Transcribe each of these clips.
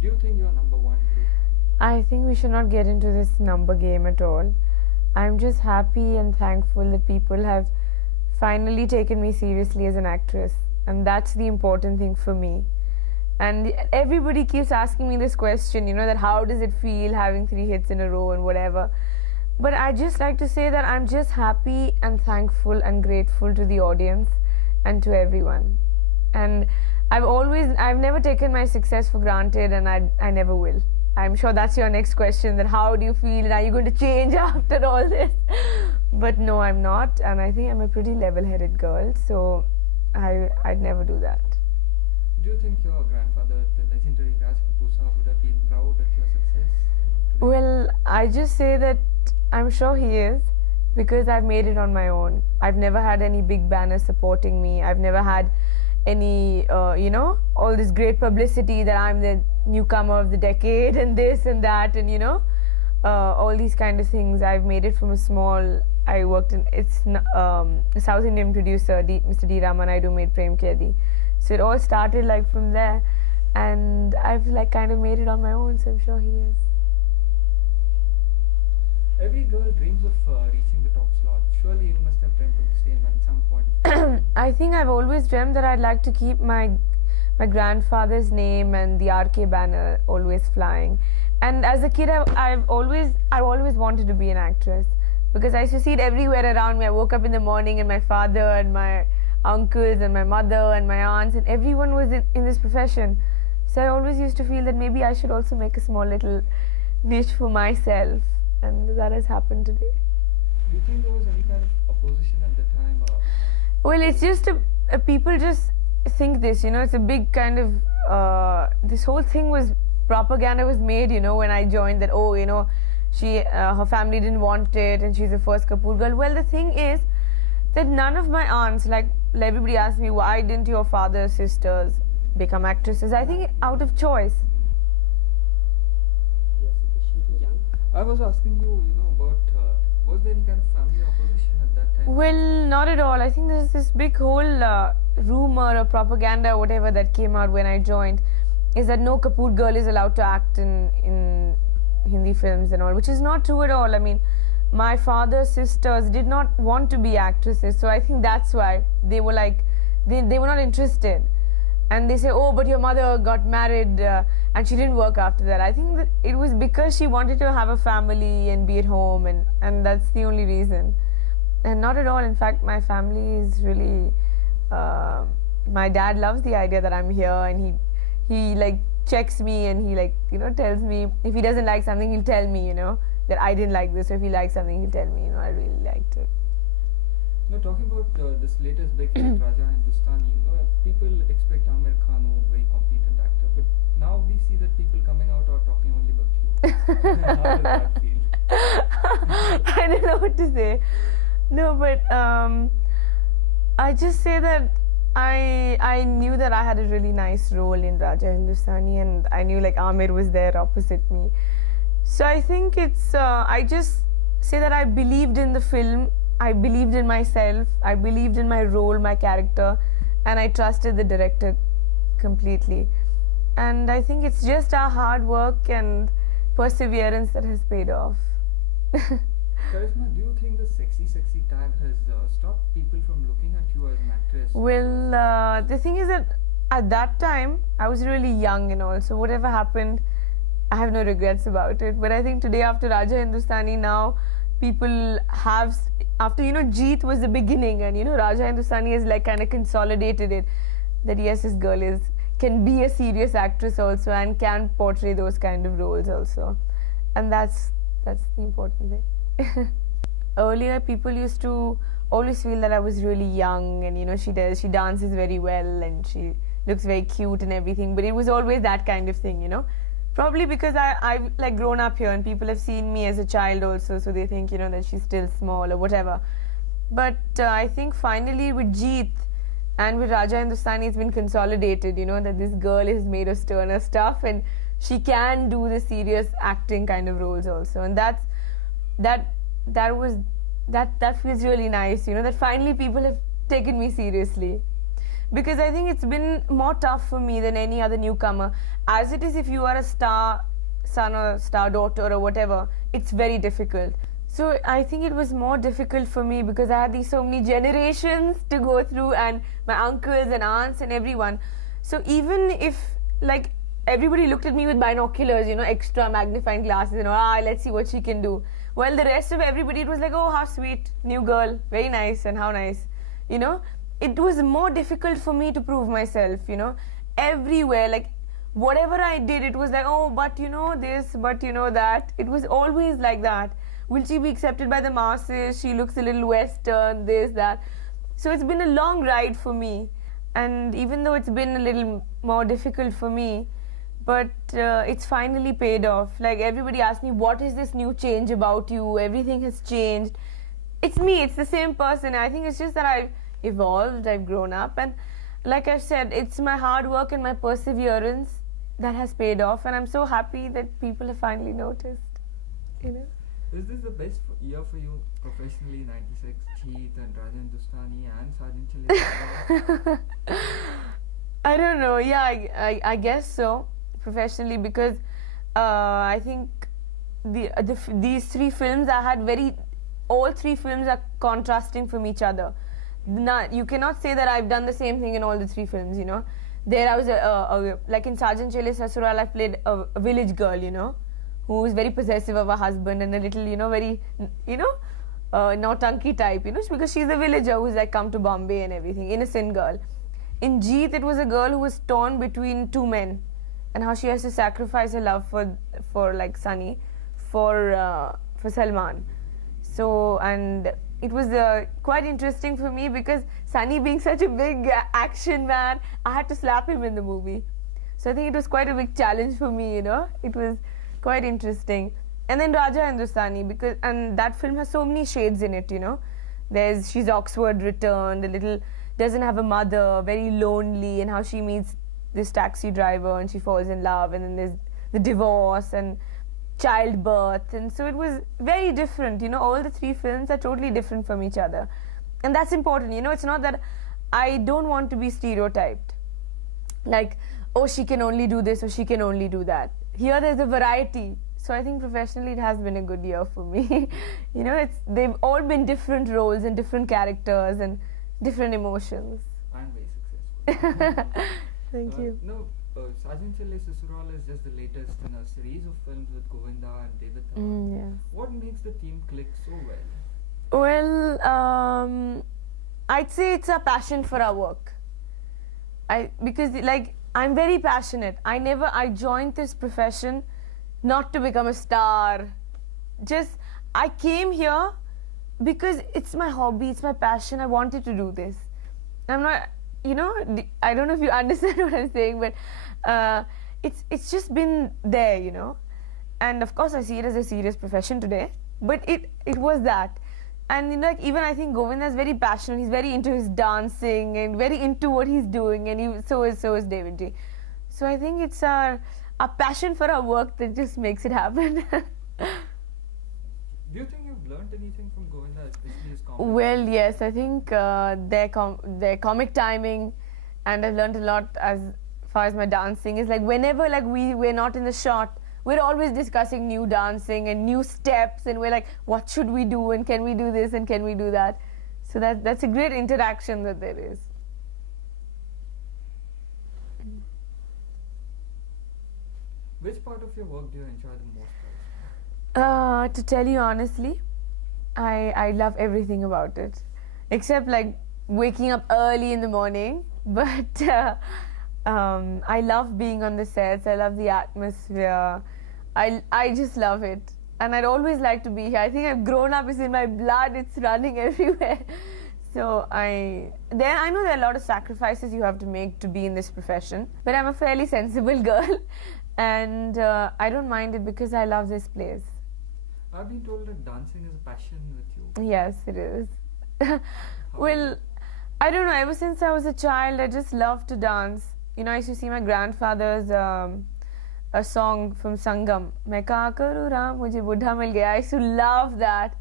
Do you think you're number one today? I think we should not get into this number game at all. I'm just happy and thankful that people have finally taken me seriously as an actress, and that's the important thing for me. And everybody keeps asking me this question, that how does it feel having 3 hits in a row and whatever. But I just like to say that I'm just happy and thankful and grateful to the audience and to everyone. And I've never taken my success for granted, and I never will. I'm sure that's your next question, that how do you feel and are you going to change after all this? But no, I'm not, and I think I'm a pretty level-headed girl, so I'd never do that. Do you think your grandfather, the legendary Raj Kapoor Saab, would have been proud at your success? Well, I just say that I'm sure he is, because I've made it on my own. I've never had any big banners supporting me. I've never had any, all this great publicity that I'm the newcomer of the decade and this and that, and all these kind of things. I've made it from I worked in, a South Indian producer, Mr. D. Ramanaidu made Prem Kedi. So it all started like from there, and I've like kind of made it on my own, so I'm sure he is. Every girl dreams of reaching the top slot. Surely you must have dreamt of the same at some point. I think I've always dreamt that I'd like to keep my grandfather's name and the RK banner always flying. And as a kid, I've always wanted to be an actress, because I used to see it everywhere around me. I woke up in the morning and my father and my uncles and my mother and my aunts and everyone was in this profession. So I always used to feel that maybe I should also make a small little niche for myself, and that has happened today. Do you think there was any kind of opposition at the time? Well, it's just people just think this, it's a big kind of this whole thing was propaganda was made, when I joined, that she her family didn't want it and she's the first Kapoor girl. Well, the thing is that none of my aunts, like everybody asked me, why didn't your father's sisters become actresses? I think out of choice. I was asking you, about was there any kind of family opposition at that time? Well, not at all. I think there's this big whole rumor or propaganda or whatever that came out when I joined, is that no Kapoor girl is allowed to act in Hindi films and all, which is not true at all. I mean, my father's sisters did not want to be actresses, so I think that's why they were like, they were not interested. And they say, oh, but your mother got married and she didn't work after that. I think that it was because she wanted to have a family and be at home, and that's the only reason. And not at all. In fact, my family is really, my dad loves the idea that I'm here, and he like checks me, and he like, tells me if he doesn't like something, he'll tell me, that I didn't like this, or if he likes something, he'll tell me, I really liked it. Now, talking about this latest big hit, Raja Hindustani, people expect Amir Khan, a very competent actor, but now we see that people coming out are talking only about you. How does that feel? I don't know what to say. No, but I just say that I knew that I had a really nice role in Raja Hindustani, and I knew like Amir was there opposite me. So I think it's, I just say that I believed in the film, I believed in myself, I believed in my role, my character, and I trusted the director completely. And I think it's just our hard work and perseverance that has paid off. Karisma, do you think the sexy tag has stopped people from looking at you as an actress? Well, the thing is that at that time, I was really young and all, so whatever happened, I have no regrets about it. But I think today, after Raja Hindustani, now people have, after Jeet was the beginning, and Raja Hindustani has like kind of consolidated it, that yes, this girl can be a serious actress also and can portray those kind of roles also, and that's the important thing. Earlier, people used to always feel that I was really young, and she dances very well and she looks very cute and everything, but it was always that kind of thing, Probably because I've like grown up here and people have seen me as a child also, so they think, that she's still small or whatever. But I think finally with Jeet and with Raja Hindustani, it's been consolidated, that this girl is made of sterner stuff and she can do the serious acting kind of roles also. And that feels really nice, that finally people have taken me seriously. because I think it's been more tough for me than any other newcomer. As it is, if you are a star son or star daughter or whatever, it's very difficult. So I think it was more difficult for me because I had these so many generations to go through, and my uncles and aunts and everyone. So even if like everybody looked at me with binoculars, extra magnifying glasses, let's see what she can do. Well, the rest of everybody, it was like, oh, how sweet, new girl, very nice, and how nice, It was more difficult for me to prove myself, everywhere, like whatever I did, it was like, oh, but this, but that. It was always like that. Will she be accepted by the masses? She looks a little Western, this, that. So it's been a long ride for me. And even though it's been a little more difficult for me, but it's finally paid off. Like everybody asked me, what is this new change about you? Everything has changed. It's me, it's the same person. I think it's just that I've evolved, I've grown up. And like I said, it's my hard work and my perseverance that has paid off. And I'm so happy that people have finally noticed, Is this the best year for you professionally? 96, Jeet and Raja Hindustani and Sergeant Chile? I don't know. Yeah, I guess so. Professionally, because I think these three films I had all three films are contrasting from each other. You cannot say that I've done the same thing in all the three films, There I was like in Sergeant Chile Sasural, I played a village girl, who is very possessive of her husband and a little, very, naughty type, because she's a villager who's like come to Bombay and everything, innocent girl. In Jeet, it was a girl who was torn between two men, and how she has to sacrifice her love for like Sunny, for Salman. So, and it was quite interesting for me because Sunny being such a big action man, I had to slap him in the movie. So I think it was quite a big challenge for me, It was quite interesting. And then Raja Hindustani, and that film has so many shades in it, she's Oxford returned, doesn't have a mother, very lonely, and how she meets this taxi driver and she falls in love, and then there's the divorce and childbirth, and so it was very different, all the three films are totally different from each other. And that's important, it's not that I don't want to be stereotyped, like, oh, she can only do this or she can only do that. Here there's a variety. So I think professionally it has been a good year for me. They've all been different roles and different characters and different emotions. And very successful. Thank you. No, Sergeant Chile Sasural is just the latest in a series of films with Govinda and David Dhawan. Yes. What makes the team click so well? Well, I'd say it's a passion for our work. Because I'm very passionate. I joined this profession not to become a star. I came here because it's my hobby, it's my passion. I wanted to do this. I'm not, I don't know if you understand what I'm saying, but it's just been there, And of course I see it as a serious profession today, but it was that. And even I think Govinda is very passionate. He's very into his dancing and very into what he's doing, and so is David Ji. So I think it's our passion for our work that just makes it happen. Do you think you've learned anything from Govinda, especially his comedy? Well, yes, I think their comic timing, and I've learned a lot as far as my dancing is. Like whenever we're not in the shot, we're always discussing new dancing and new steps, and we're like, what should we do, and can we do this, and can we do that? So that's a great interaction that there is. Which part of your work do you enjoy the most? To tell you honestly, I love everything about it, except waking up early in the morning. But I love being on the sets. I love the atmosphere. I just love it, and I'd always like to be here. I think I've grown up. It's in my blood. It's running everywhere. So I know there are a lot of sacrifices you have to make to be in this profession. But I'm a fairly sensible girl, and I don't mind it because I love this place. I've been told that dancing is a passion with you. Yes, it is. Well, I don't know. Ever since I was a child, I just loved to dance. I used to see my grandfather's a song from Sangam. Main kya karu Ram, mujhe buddha mil gaya. I used to love that,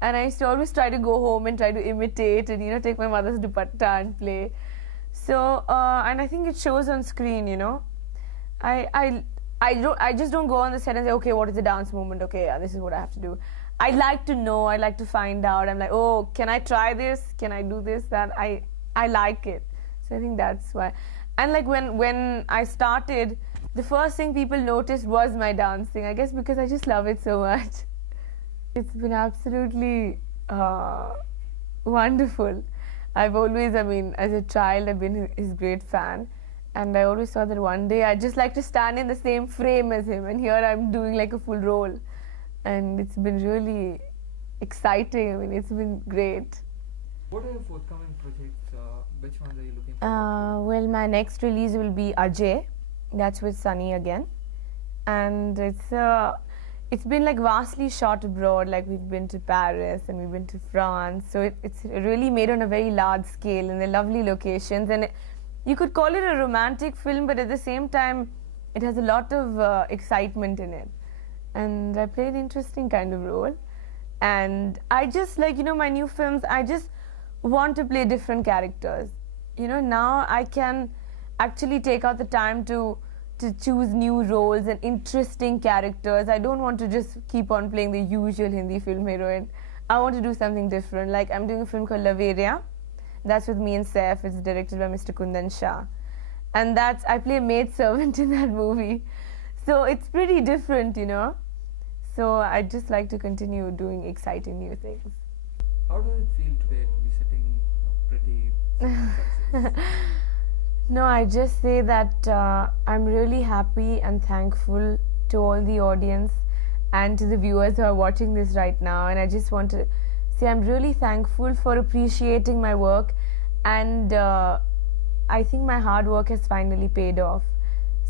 and I used to always try to go home and try to imitate and take my mother's dupatta and play. So and I think it shows on screen, you know. I just don't go on the set and say, okay, what is the dance movement? Okay, yeah, this is what I have to do. I like to know. I like to find out. I'm like, oh, can I try this? Can I do this? That I like it. So I think that's why. And like when I started, the first thing people noticed was my dancing. I guess because I just love it so much. It's been absolutely wonderful. I've always, I mean, as a child, I've been his great fan. And I always thought that one day I'd just like to stand in the same frame as him. And here I'm doing like a full role. And it's been really exciting. I mean, it's been great. What are your forthcoming projects? Which ones are you looking for? Well, my next release will be Ajay. That's with Sunny again. And it's been like vastly shot abroad. Like we've been to Paris and we've been to France. So it's really made on a very large scale in the lovely locations. And you could call it a romantic film, but at the same time, it has a lot of excitement in it. And I play an interesting kind of role. And I just, like, you know, my new films, I just want to play different characters. You know, now I can actually take out the time to choose new roles and interesting characters. I don't want to just keep on playing the usual Hindi film heroine. I want to do something different. Like, I'm doing a film called Laveria. That's with me and Saif. It's directed by Mr. Kundan Shah. And I play a maid servant in that movie. So it's pretty different, you know. So I'd just like to continue doing exciting new things. How does it feel today to be sitting pretty success? No, I just say that I'm really happy and thankful to all the audience and to the viewers who are watching this right now. And I just want to say I'm really thankful for appreciating my work. And I think my hard work has finally paid off.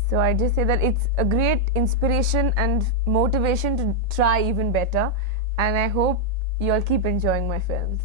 So I just say that it's a great inspiration and motivation to try even better. And I hope you all keep enjoying my films.